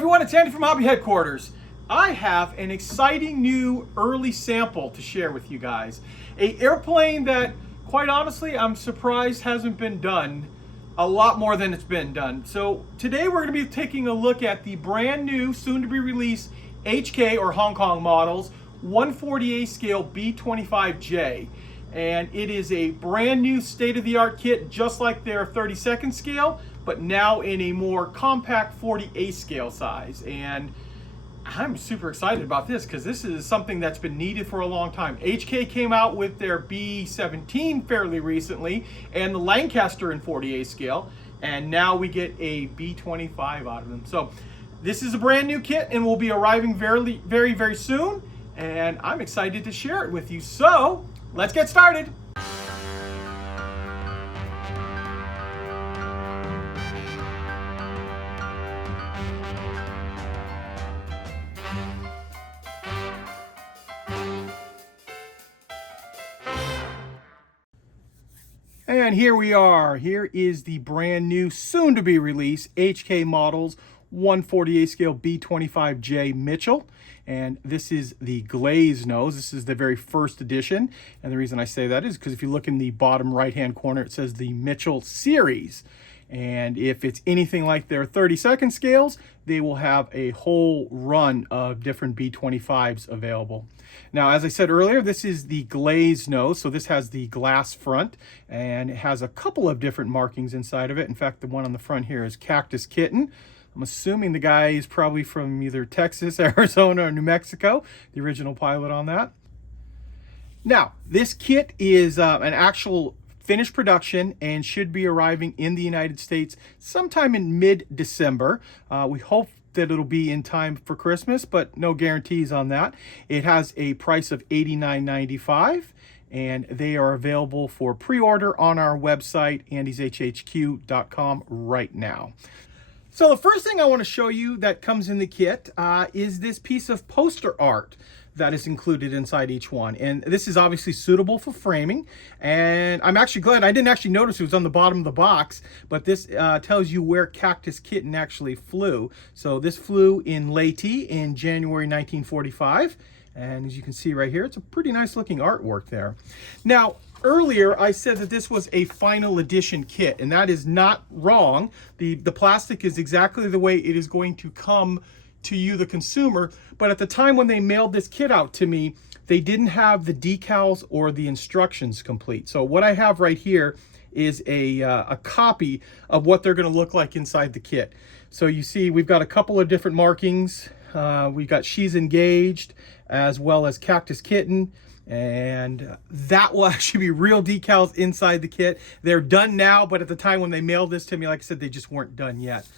everyone, it's Andy from Hobby Headquarters. I have an exciting new early sample to share with you guys. An airplane that, quite honestly, I'm surprised hasn't been done a lot more than it's been done. So today we're going to be taking a look at the brand new, soon to be released HK or Hong Kong models, 140A scale B25J. And it is a brand new state-of-the-art kit, just like their 32nd scale, but now in a more compact 40A scale size. And I'm super excited about this because this is something that's been needed for a long time. HK came out with their B17 fairly recently and the Lancaster in 40A scale, and now we get a B25 out of them. So this is a brand new kit and will be arriving very soon, and I'm excited to share it with you. So let's get started. And here we are. Here is the brand new, soon to be released HK models 140A scale B25J Mitchell. And this is the glaze nose. This is the very first edition. And the reason I say that is because if you look in the bottom right-hand corner, it says the Mitchell series. And if it's anything like their 32nd scales, they will have a whole run of different B25s available. Now, as I said earlier, this is the glaze nose. So this has the glass front, and it has a couple of different markings inside of it. In fact, the one on the front here is Cactus Kitten. I'm assuming the guy is probably from either Texas, Arizona, or New Mexico, the original pilot on that. Now, this kit is an actual finished production and should be arriving in the United States sometime in mid-December. We hope that it'll be in time for Christmas, but no guarantees on that. It has a price of $89.95, and they are available for pre-order on our website, andyshhq.com, right now. So the first thing I want to show you that comes in the kit is this piece of poster art that is included inside each one. And this is obviously suitable for framing. And I'm actually glad, I didn't actually notice it was on the bottom of the box, but this tells you where Cactus Kitten actually flew. So this flew in Leyte in January 1945. And as you can see right here, it's a pretty nice looking artwork there. Now, earlier I said that this was a final edition kit, and that is not wrong. The plastic is exactly the way it is going to come to you, the consumer. But at the time when they mailed this kit out to me, they didn't have the decals or the instructions complete. So what I have right here is a copy of what they're going to look like inside the kit. So you see we've got a couple of different markings. We've got She's Engaged, as well as Cactus Kitten, and that will actually be real decals inside the kit. They're done now, but at the time when they mailed this to me, like I said, they just weren't done yet.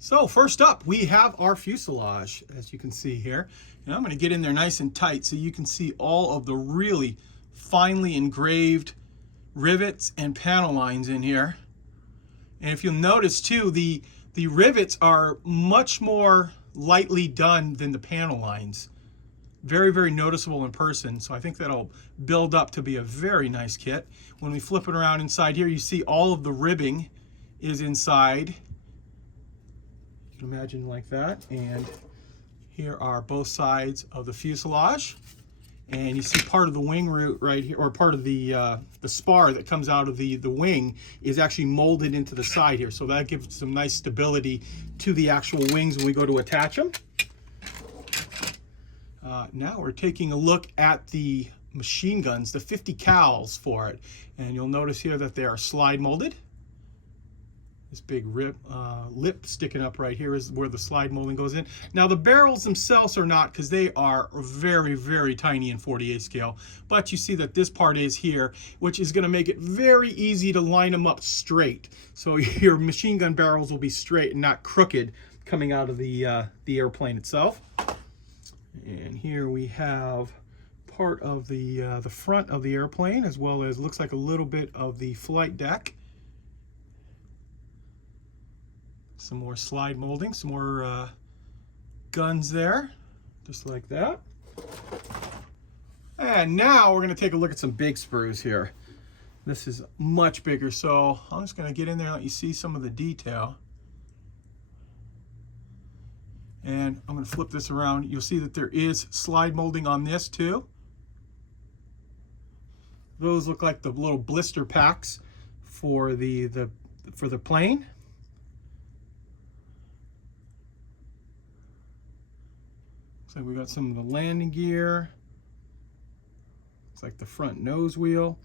So first up, we have our fuselage, as you can see here. And I'm going to get in there nice and tight so you can see all of the really finely engraved rivets and panel lines in here. And if you'll notice too, the rivets are much more lightly done than the panel lines. Very noticeable in person, so I think that'll build up to be a very nice kit. When we flip it around inside here, you see all of the ribbing is inside. You can imagine like that. And here are both sides of the fuselage. And you see part of the wing root right here, or part of the spar that comes out of the wing is actually molded into the side here. So that gives some nice stability to the actual wings when we go to attach them. Now we're taking a look at the machine guns, the 50 cals for it. And you'll notice here that they are slide molded. This big lip sticking up right here is where the slide molding goes in. Now the barrels themselves are not, because they are very tiny in 40A scale. But you see that this part is here, which is going to make it very easy to line them up straight. So your machine gun barrels will be straight and not crooked coming out of the airplane itself. And here we have part of the front of the airplane, as well as looks like a little bit of the flight deck. Some more slide molding, some more guns there, just like that. And now we're going to take a look at some big sprues here. This is much bigger, so I'm just going to get in there and let you see some of the detail. And I'm going to flip this around. You'll see that there is slide molding on this too. Those look like the little blister packs for the plane. Looks like we got some of the landing gear. Looks like the front nose wheel.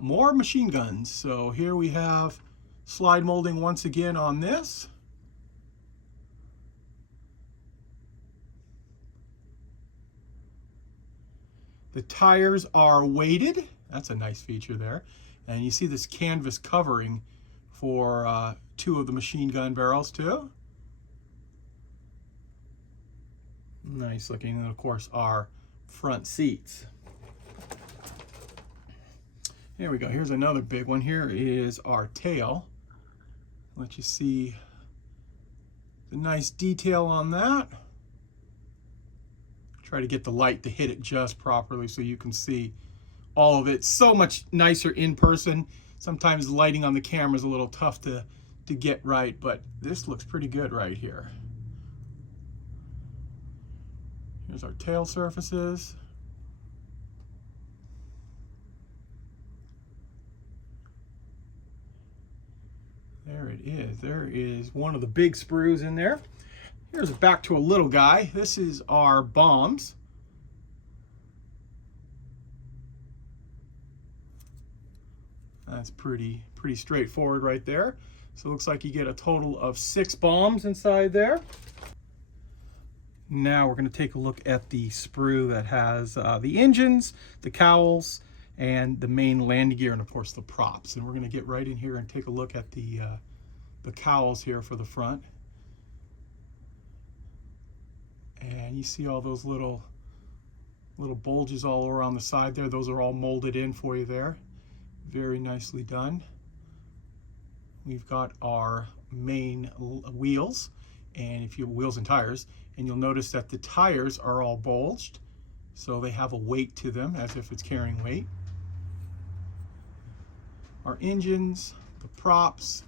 More machine guns. So here we have slide molding once again on this. The tires are weighted. That's a nice feature there. And you see this canvas covering for 2 of the machine gun barrels too. Nice looking. And of course our front seats. Here we go. Here's another big one. Here is our tail. Let you see the nice detail on that. Try to get the light to hit it just properly so you can see all of it. So much nicer in person. Sometimes lighting on the camera is a little tough to get right, but this looks pretty good right here. Here's our tail surfaces. There it is. There is one of the big sprues in there. Here's back to a little guy. This is our bombs. That's pretty straightforward right there. So it looks like you get a total of 6 bombs inside there. Now we're going to take a look at the sprue that has the engines, the cowls, and the main landing gear, and of course the props. And we're going to get right in here and take a look at the cowls here for the front. And you see all those little bulges all around the side there. Those are all molded in for you there. Very nicely done. We've got our main wheels, and if you have wheels and tires, and you'll notice that the tires are all bulged, so they have a weight to them as if it's carrying weight. Our engines, the props,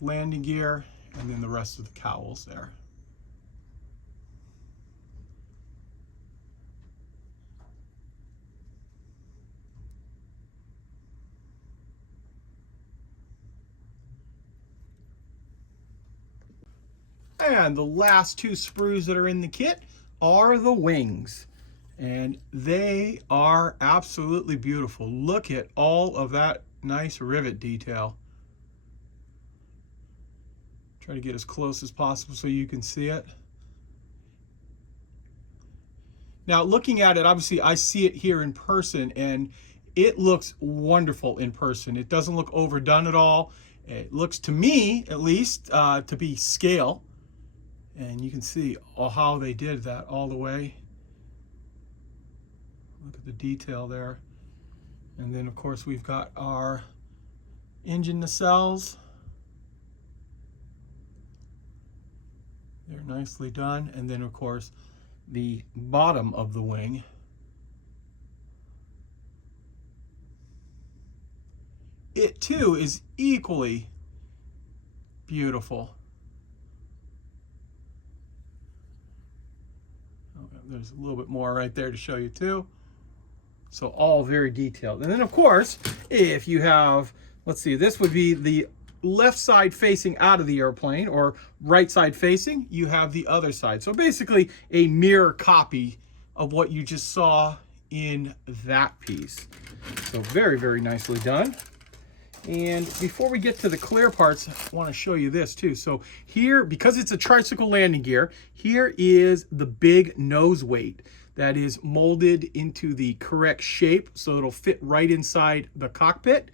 landing gear, and then the rest of the cowls there. And the last 2 sprues that are in the kit are the wings. And they are absolutely beautiful. Look at all of that nice rivet detail. Try to get as close as possible so you can see it. Now looking at it, obviously I see it here in person and it looks wonderful in person. It doesn't look overdone at all. It looks, to me at least, to be scale. And you can see how they did that all the way. Look at the detail there. And then of course we've got our engine nacelles. They're nicely done. And then of course the bottom of the wing. It too is equally beautiful. There's a little bit more right there to show you too. So all very detailed. And then of course, if you have, let's see, this would be the left side facing out of the airplane, or right side facing, you have the other side. So basically a mirror copy of what you just saw in that piece. So very, very nicely done. And before we get to the clear parts, I want to show you this too. So here, because it's a tricycle landing gear, here is the big nose weight that is molded into the correct shape so it'll fit right inside the cockpit.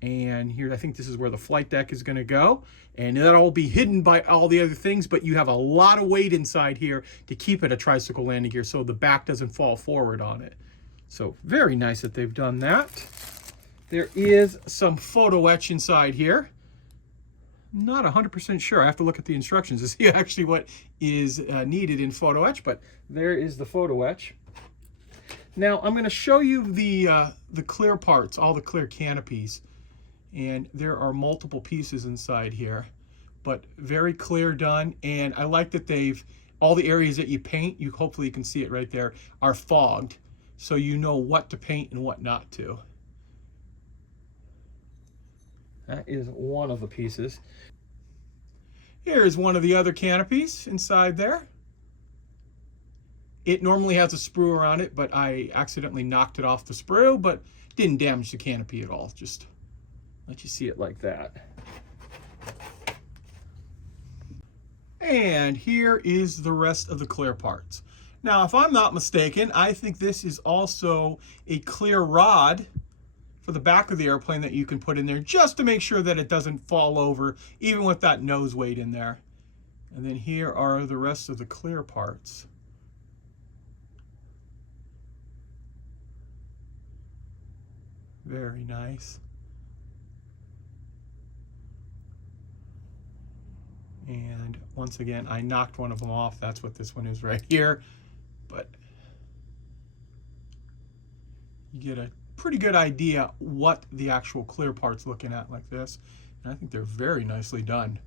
And here, I think this is where the flight deck is going to go. And that'll all be hidden by all the other things, but you have a lot of weight inside here to keep it a tricycle landing gear so the back doesn't fall forward on it. So very nice that they've done that. There is some photo etch inside here. Not 100% sure. I have to look at the instructions to see actually what is needed in photo etch, but there is the photo etch. Now I'm going to show you the clear parts, all the clear canopies. And there are multiple pieces inside here. but very clear done. And I like that all the areas that you paint, hopefully you can see it right there, are fogged, so you know what to paint and what not to. That is one of the pieces. Here is one of the other canopies inside there. It normally has a sprue around it, but I accidentally knocked it off the sprue, but didn't damage the canopy at all. Just let you see it like that. And here is the rest of the clear parts. Now, if I'm not mistaken, I think this is also a clear rod for the back of the airplane that you can put in there just to make sure that it doesn't fall over, even with that nose weight in there. And then here are the rest of the clear parts. Very nice. And once again, I knocked one of them off. That's what this one is right here. But you get a pretty good idea what the actual clear part's looking at like this. And I think they're very nicely done.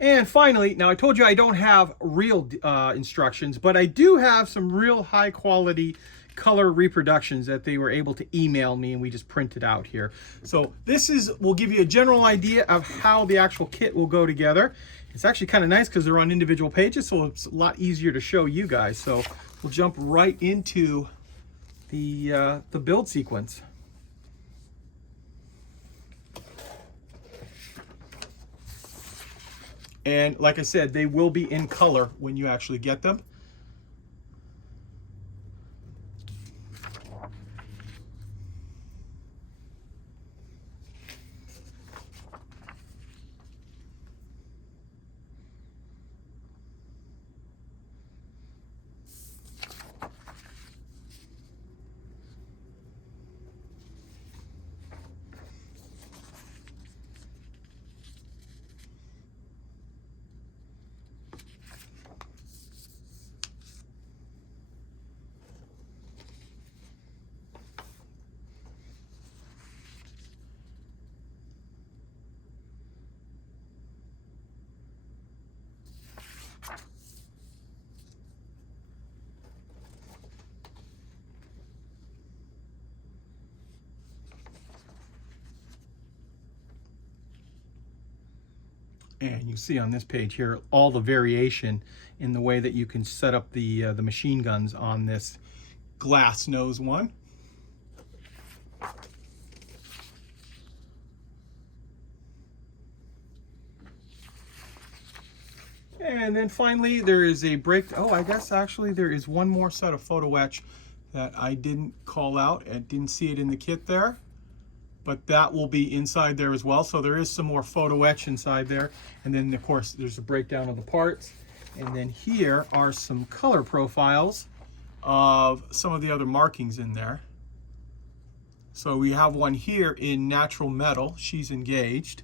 And finally, now I told you I don't have real instructions, but I do have some real high quality color reproductions that they were able to email me, and we just printed out here. So this will give you a general idea of how the actual kit will go together. It's actually kind of nice because they're on individual pages, so it's a lot easier to show you guys. So we'll jump right into the build sequence. And like I said, they will be in color when you actually get them. And you see on this page here all the variation in the way that you can set up the machine guns on this glass nose one. And then finally there is a break. Oh, I guess actually there is one more set of photo etch that I didn't call out. I didn't see it in the kit there, but that will be inside there as well. So there is some more photo etch inside there. And then of course there's a breakdown of the parts. And then here are some color profiles of some of the other markings in there. So we have one here in natural metal. She's engaged.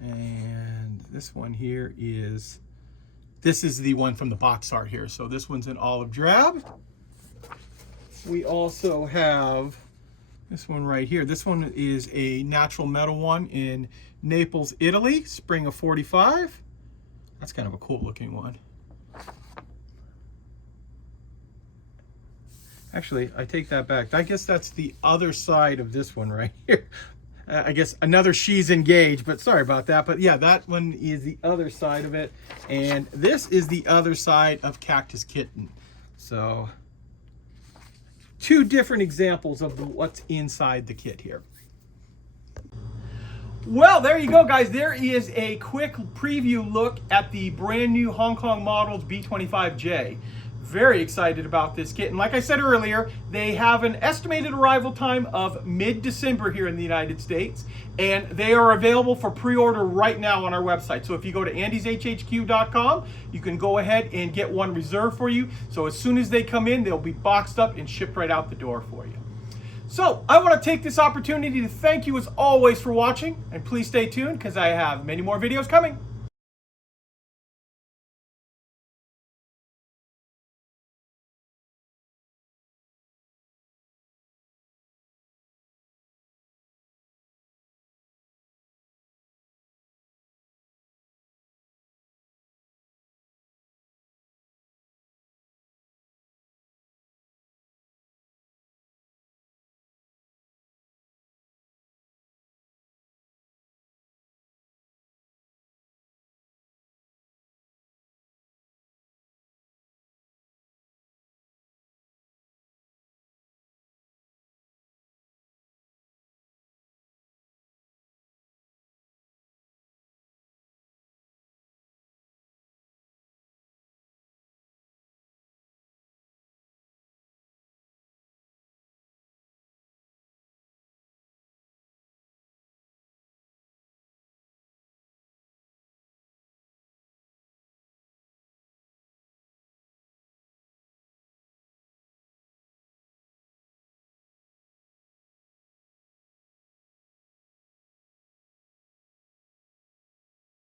And this one here is, this is the one from the box art here. So this one's in olive drab. We also have this one right here. This one is a natural metal one in Naples, Italy, spring of '45. That's kind of a cool looking one. Actually, I take that back. I guess that's the other side of this one right here. I guess another she's engaged, but sorry about that. But yeah, that one is the other side of it. And this is the other side of Cactus Kitten. So two different examples of what's inside the kit here. Well, there you go, guys. There is a quick preview look at the brand new Hong Kong Models B25J. Very excited about this kit. And like I said earlier, they have an estimated arrival time of mid-December here in the United States. And they are available for pre-order right now on our website. So if you go to andyshhq.com, you can go ahead and get one reserved for you. So as soon as they come in, they'll be boxed up and shipped right out the door for you. So I want to take this opportunity to thank you as always for watching. And please stay tuned because I have many more videos coming.